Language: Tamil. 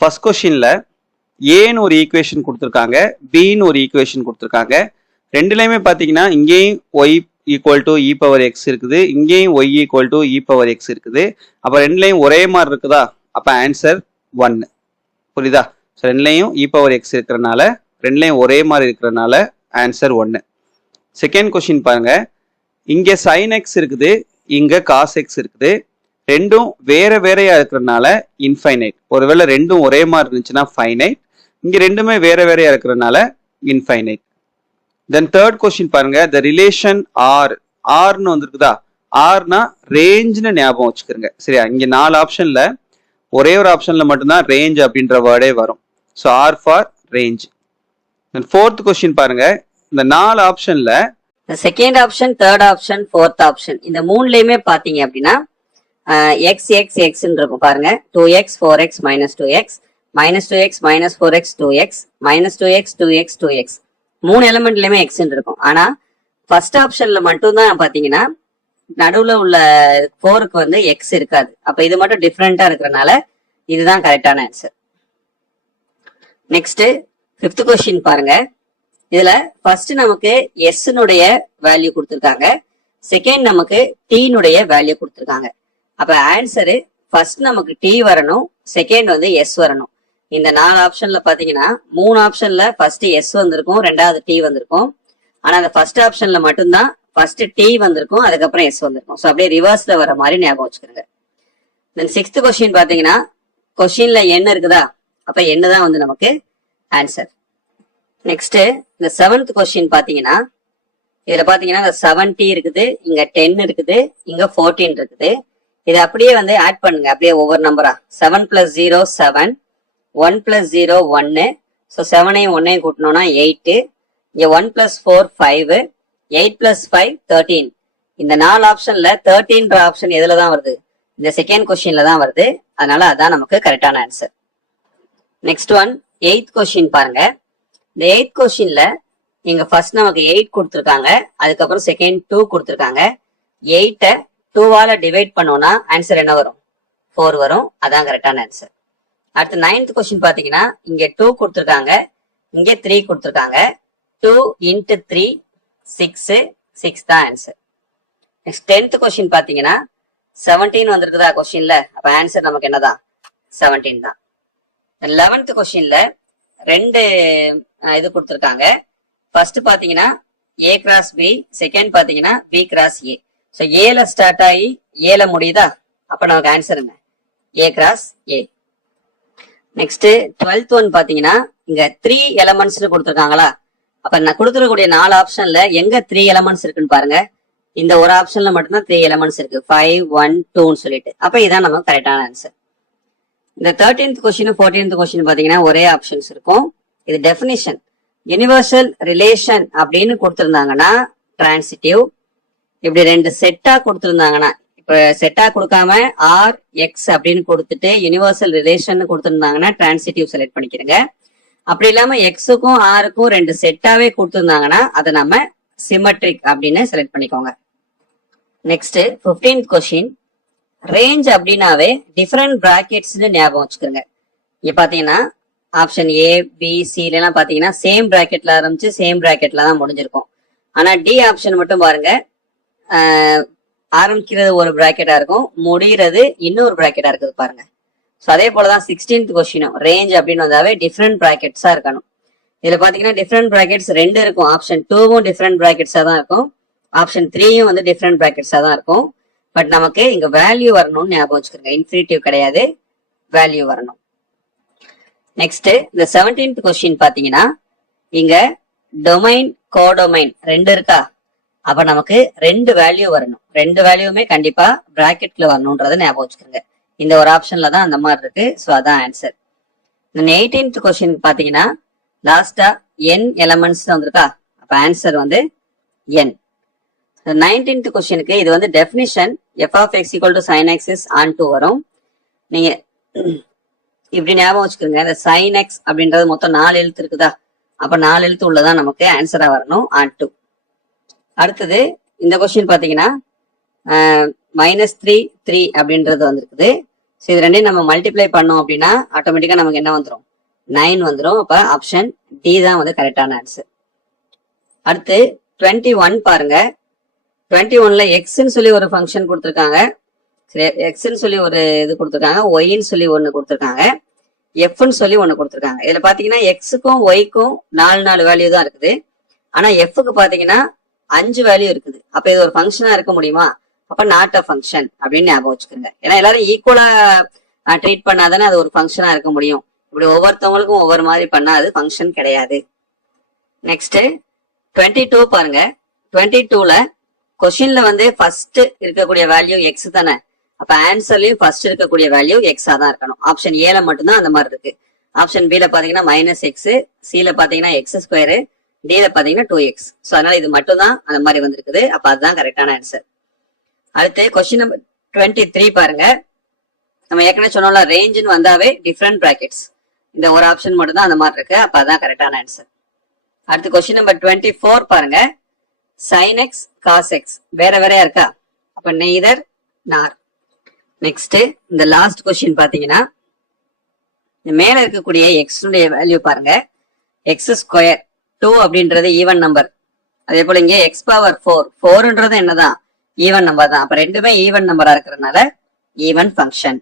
ஃபர்ஸ்ட் கொஸ்டின்ல ஏன்னு ஒரு ஈக்குவேஷன் கொடுத்துருக்காங்க, பின்னு ஒரு ஈக்குவேஷன் கொடுத்துருக்காங்க. ரெண்டுலையுமே பார்த்தீங்கன்னா இங்கேயும் Y equal to e power X இருக்குது, இங்கேயும் Y equal to e power X இருக்குது. அப்போ ரெண்டுலையும் ஒரே மாதிரி இருக்குதா, அப்போ ஆன்சர் 1. புரியுதா? ஸோ ரெண்டுலையும் இ பவர் எக்ஸ் இருக்கிறனால, ரெண்டுலையும் ஒரே மாதிரி இருக்கிறனால ஆன்சர் 1. செகண்ட் கொஸ்டின் பாருங்க, இங்கே சைன் எக்ஸ் இருக்குது, இங்கே காஸ் எக்ஸ் இருக்குது. ரெண்டும் வேற வேறையா இருக்கிறதுனால இன்ஃபைனைட். ஒருவேளை ரெண்டும் ஒரே மாதிரி இருந்துச்சுன்னா ஃபைனைட், இங்க ரெண்டுமே வேற வேறையா இருக்கிறதுனால இன்ஃபைனைட். தென் தேர்ட் கொஸ்டின் பாருங்க, த ரிலேஷன் ஆர்னு வந்துருக்குதா, ஆர்னா ரேஞ்ச்னு ஞாபகம் வச்சுக்கிறங்க. சரியா? இங்க 4 ஆப்ஷன்ல ஒரே ஒரு ஆப்ஷன்ல மட்டும்தான் ரேஞ்ச் அப்படின்ற வேர்டே வரும். So R for range. Then fourth question பாருங்க, இந்த 4 ஆப்ஷன்ல second option, third option, fourth option இந்த மூணுலயுமே பாத்தீங்க அப்படின்னா எக்ஸ் எக்ஸ் எக்ஸ்ன்னு இருக்கும் பாருங்க. 2x 4x minus 2x minus 2x minus 4x 2x minus 2x 2x 2x மூணு எலிமெண்ட்லயுமே எக்ஸ்ன்னு இருக்கும். ஆனா ஃபர்ஸ்ட் ஆப்ஷன்ல மட்டும்தான் பாத்தீங்கன்னா நடுவுல உள்ள 4க்கு வந்து எக்ஸ் இருக்காது. அப்ப இது மட்டும் டிஃப்ரெண்டா இருக்கிறனால இதுதான் கரெக்டான ஆன்சர். நெக்ஸ்ட் ஃபிஃப்த் கொஸ்டின் பாருங்க. இதுல ஃபர்ஸ்ட் நமக்கு எஸ்னுடைய வேல்யூ கொடுத்துருக்காங்க, செகண்ட் நமக்கு டீனுடைய வேல்யூ கொடுத்துருக்காங்க. அப்ப ஆன்சரு ஃபர்ஸ்ட் நமக்கு டி வரணும், செகண்ட் வந்து எஸ் வரணும். இந்த 4 ஆப்ஷன்ல பாத்தீங்கன்னா 3 ஆப்ஷன்ல ஃபர்ஸ்ட் எஸ் வந்திருக்கும், ரெண்டாவது டி வந்திருக்கும். ஆனா அந்த ஃபர்ஸ்ட் ஆப்ஷன்ல மட்டும்தான் ஃபர்ஸ்ட் டி வந்திருக்கும், அதுக்கப்புறம் எஸ் வந்திருக்கும். ஸோ அப்படியே ரிவர்ஸ்ல வர மாதிரி ஞாபகம் வச்சுக்கிறோங்க. தென் சிக்ஸ்த் கொஸ்டின் பாத்தீங்கன்னா கொஸ்டின்ல என்ன இருக்குதா, அப்ப என்ன தான் வந்து நமக்கு ஆன்சர். நெக்ஸ்ட் இந்த 7th கொஸ்டின் பாத்தீங்கன்னா இதுல பாத்தீங்கன்னா 70 இருக்குது, இங்க 10 இருக்குது, இங்க 14 இருக்குது. இதை அப்படியே வந்து ஆட் பண்ணுங்க, அப்படியே ஒவ்வொரு நம்பரா. 7 + 0 7, 1 + 0 1. ஸோ 7ஐயும் 1ஐயும் கூட்டணும்னா 8. இங்க 1 + 4 5, 8 + 5 13. இந்த 4 ஆப்ஷன்ல 13ன்ற ஆப்ஷன் எதுல தான் வருது, இந்த செகண்ட் கொஸ்டின்ல தான் வருது. அதனால அதான் நமக்கு கரெக்டான answer. Next one 8th question பாருங்க. இந்த 8th கொஸ்டின்ல இங்க ஃபர்ஸ்ட் நமக்கு 8 கொடுத்துருக்காங்க, அதுக்கப்புறம் செகண்ட் 2 கொடுத்துருக்காங்க. 8ஐ 2ஆல டிவைட் பண்ணோம்னா ஆன்சர் என்ன வரும், 4 வரும். அதான் கரெக்டான ஆன்சர். அடுத்து 9th கொஸ்டின் பாத்தீங்கன்னா இங்க 2 கொடுத்துருக்காங்க, இங்க 3 கொடுத்துருக்காங்க. 2 × 3 6, 6 தான் ஆன்சர். நெக்ஸ்ட் 10th கொஸ்டின் பாத்தீங்கன்னா 17 வந்திருக்குதா கொஸ்டின்ல, அப்ப ஆன்சர் நமக்கு என்னதான் 17 தான். 11th கொஸ்டின்ல 2 இது கொடுத்துருக்காங்க. ஃபர்ஸ்ட் பாத்தீங்கன்னா A × B, செகண்ட் பாத்தீங்கன்னா B × A. ஸோ ஏல ஸ்டார்ட் ஆகி ஏல முடியுதா, அப்ப நமக்கு ஆன்சர் என்ன, A × A. Next 12th one பாத்தீங்கன்னா இங்க 3 எலமெண்ட்ஸ் கொடுத்துருக்காங்களா, அப்ப நான் கொடுத்துருக்கக்கூடிய 4 ஆப்ஷன்ல எங்க 3 எலமெண்ட்ஸ் இருக்குன்னு பாருங்க. இந்த ஒரு ஆப்ஷன்ல மட்டும்தான் 3 எலமெண்ட்ஸ் இருக்கு, 5 1 2ன்னு சொல்லிட்டு. அப்ப இதான் நமக்கு கரெக்டான ஆன்சர். இந்த 13th கொஸ்டின் 14th கொஸ்டின் பாத்தீங்கன்னா ஒரே ஆப்ஷன்ஸ் இருக்கும். இது டெஃபினிஷன். யுனிவர்சல் ரிலேஷன் அப்படின்னு கொடுத்திருந்தாங்கன்னா டிரான்சிட்டிவ். இப்படி 2 செட்டா கொடுத்திருந்தாங்கன்னா, இப்ப செட்டா கொடுக்காம ஆர் எக்ஸ் அப்படின்னு கொடுத்துட்டு யுனிவர்சல் ரிலேஷன் கொடுத்திருந்தாங்கன்னா டிரான்சிட்டிவ் செலக்ட் பண்ணிக்கிறங்க. அப்படி இல்லாம எக்ஸுக்கும் ஆருக்கும் 2 செட்டாவே கொடுத்திருந்தாங்கன்னா அதை நம்ம சிமெட்ரிக் அப்படின்னு செலக்ட் பண்ணிக்கோங்க. நெக்ஸ்ட் 15th கொஸ்டின், ரேஞ்ச் அப்படின்னாவே டிஃபரெண்ட் பிராக்கெட்ஸ்னு ஞாபகம் வச்சுக்கிறோங்க. இங்க பாத்தீங்கன்னா ஆப்ஷன் ஏ பி சி எல்லாம் பாத்தீங்கன்னா சேம் பிராக்கெட்ல ஆரம்பிச்சு சேம் பிராக்கெட்ல தான் முடிஞ்சிருக்கும். ஆனா டி ஆப்ஷன் மட்டும் பாருங்க, ஆரம்பிக்கிறது ஒரு பிராக்கெட்டா இருக்கும், முடிகிறது இன்னொரு பிராக்கெட்டா இருக்குது பாருங்க. ஸோ அதே போலதான் 16th கொஸ்டினும் ரேஞ்ச் அப்படின்னு வந்தாவே டிஃப்ரெண்ட் பிராக்கெட்ஸா இருக்கணும். இதுல பாத்தீங்கன்னா டிஃப்ரெண்ட் பிராக்கெட்ஸ் 2 இருக்கும். ஆப்ஷன் 2வும் டிஃப்ரெண்ட் பிராக்கெட்ஸா தான் இருக்கும், ஆப்ஷன் 3யும் வந்து டிஃப்ரெண்ட் பிராக்கெட்ஸா தான் இருக்கும். பட் நமக்கு இங்க வேல்யூ வரணும்னு ஞாபகம் வச்சுக்கோங்க, இன்ஃபினிட்டிவ் கிடையாது, வேல்யூ வரணும். நெக்ஸ்ட் இந்த 17th கொஸ்டின் பாத்தீங்கன்னா இங்க டொமைன் கோடொமைன் 2 இருக்கா, அப்ப நமக்கு 2 வேல்யூ வரணும். 2 வேல்யூமே கண்டிப்பா பிராக்கெட்ல வரணும்ன்றத ஞாபகம் வச்சுக்கோங்க. இந்த ஒரு ஆப்ஷன்ல தான் அந்த மாதிரி இருக்கு. ஸோ அதான் ஆன்சர். 18th கொஸ்டின் பாத்தீங்கன்னா லாஸ்டா n எலமெண்ட்ஸ் வந்திருக்கா, அப்ப ஆன்சர் வந்து n. 19th கொஸ்டினுக்கு இது வந்து definition, f(x = sin x is on2) வரும். நீங்க இப்படி ஞாபகம் வச்சுக்கோங்க, இந்த sin x அப்படின்றது மொத்தம் 4 எழுத்து இருக்குதா, அப்ப 4 எழுத்து உள்ளதான் நமக்கு ஆன்சரா வரணும், on2. அடுத்தது இந்த கொஸ்டின் பாத்தீங்கன்னா -3 3 அப்படின்றது வந்திருக்குது. ஸோ இது ரெண்டையும் நம்ம மல்டிப்ளை பண்ணோம் அப்படின்னா ஆட்டோமேட்டிக்கா நமக்கு என்ன வந்துடும் 9 வந்துடும். அப்ப ஆப்ஷன் டி தான் வந்து கரெக்டான ஆன்சர். அடுத்து 21 பாருங்க. 21ல எக்ஸ்ன்னு சொல்லி ஒரு ஃபங்க்ஷன் கொடுத்துருக்காங்க, எக்ஸ்ன்னு சொல்லி ஒரு இது கொடுத்துருக்காங்க, ஒய்ன்னு சொல்லி ஒன்னு கொடுத்துருக்காங்க, எஃப்னு சொல்லி ஒன்னு கொடுத்துருக்காங்க. இதுல பாத்தீங்கன்னா எக்ஸுக்கும் ஒய்க்கும் 4 வேல்யூ தான் இருக்குது. ஆனா எஃப்க்கு பாத்தீங்கன்னா 5 வேல்யூ இருக்குது. அப்ப இது ஒரு ஃபங்க்ஷனா இருக்க முடியுமா? அப்ப நாட் அ ஃபங்க்ஷன் அப்படின்னு ஞாபகம் வச்சுக்கோங்க. ஏன்னா எல்லாரும் ஈக்குவலா ட்ரீட் பண்ணாதானே அது ஒரு ஃபங்க்ஷனா இருக்க முடியும். இப்படி ஒவ்வொருத்தவங்களுக்கும் ஒவ்வொரு மாதிரி பண்ணா அது ஃபங்க்ஷன் கிடையாது. நெக்ஸ்ட் 22 பாருங்க. 22ல கொஸ்டின்ல வந்து ஃபர்ஸ்ட் இருக்கக்கூடிய வேல்யூ எக்ஸ் தானே. அப்ப ஆன்சர்லயும் ஃபர்ஸ்ட் இருக்கக்கூடிய வேல்யூ எக்ஸா தான் இருக்கணும். ஆப்ஷன் ஏல மட்டும்தான் அந்த மாதிரி இருக்கு. ஆப்ஷன் பில பாத்தீங்கன்னா -x, சில பாத்தீங்கன்னா x², டில பாத்தீங்கன்னா 2x. ஸோ அதனால இது மட்டும் தான் அந்த மாதிரி வந்திருக்குது. அப்ப அதுதான் கரெக்டான ஆன்சர். அடுத்து கொஸ்டின் நம்பர் 23 பாருங்க. நம்ம ஏற்கனவே சொன்னோம்ல, ரேஞ்சுன்னு வந்தாவே டிஃப்ரெண்ட் பிராக்கெட்ஸ். இந்த ஒரு ஆப்ஷன் மட்டும் தான் அந்த மாதிரி இருக்கு. அப்ப அதான் கரெக்டான ஆன்சர். அடுத்து கொஸ்டின் நம்பர் 24 பாருங்க. sin x cos x வேற வேறையா இருக்கா? அப்ப நெய்தர் நார். நெக்ஸ்ட் இந்த லாஸ்ட் கொஸ்டின் பாத்தீங்கன்னா, மேல இருக்கக்கூடிய எக்ஸ் வேல்யூ பாருங்க. x² 2 அப்படின்றது ஈவன் நம்பர். அதே போல இங்க x⁴ 4ன்றது என்னதான் ஈவன் நம்பர் தான். அப்ப ரெண்டுமே ஈவன் நம்பரா இருக்கிறதுனால ஈவன் ஃபங்க்ஷன்.